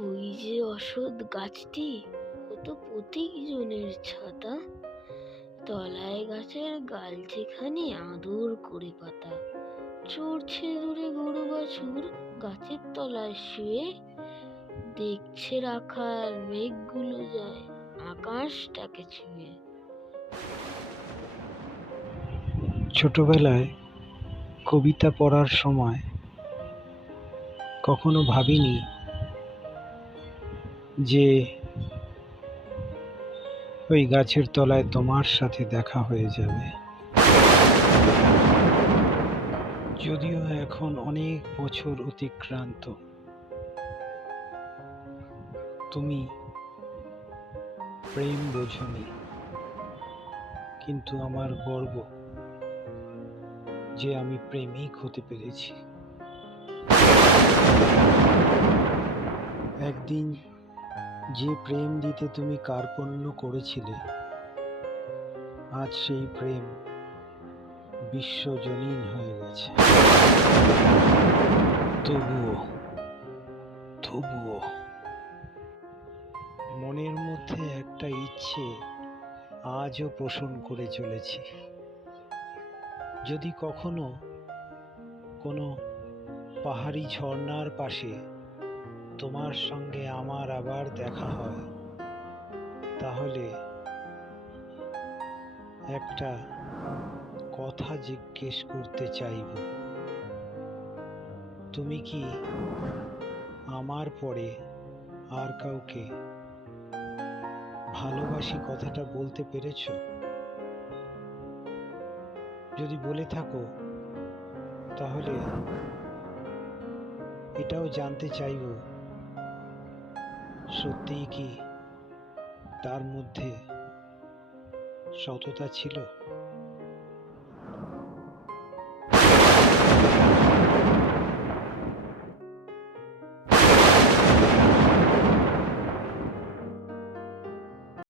ওই যে অশ্বত্থ গাছটি, ও তো প্রতীকজনের ছাতা। তলায় গাছের গালছেখানি আদর করে পাতা। চড়ছে দূরে গরু বাছুর, গাছের তলায় শুয়ে দেখছে রাখাল মেঘগুলো যায় আকাশটাকে ছুঁয়ে। ছোটবেলায় কবিতা পড়ার সময় কখনো ভাবিনি যে ওই গাছের তলায় তোমার সাথে দেখা হয়ে যাবে। যদিও এখন অনেক বছর অতিক্রান্ত, তুমি প্রেম বোঝনি, কিন্তু আমার গর্ব যে আমি প্রেমিক হতে পেরেছি। একদিন যে প্রেম দিতে তুমি কার্পণ্য করেছিলে, আজ সেই প্রেম বিশ্বজনীন হয়ে গেছে। তবুও মনের মধ্যে একটা ইচ্ছে আজও পোষণ করে চলেছি। যদি কখনো কোনো পাহাড়ি ঝর্ণার পাশে তোমার সঙ্গে আমার আবার দেখা হয়, তাহলে একটা কথা জিজ্ঞেস করতে চাইব। তুমি কি আমার পরে আর কাউকে ভালোবাসি কথাটা বলতে পেরেছ? যদি বলে থাকো, তাহলে এটাও জানতে চাইব, সত্যিই কি তার মধ্যে সততা ছিল?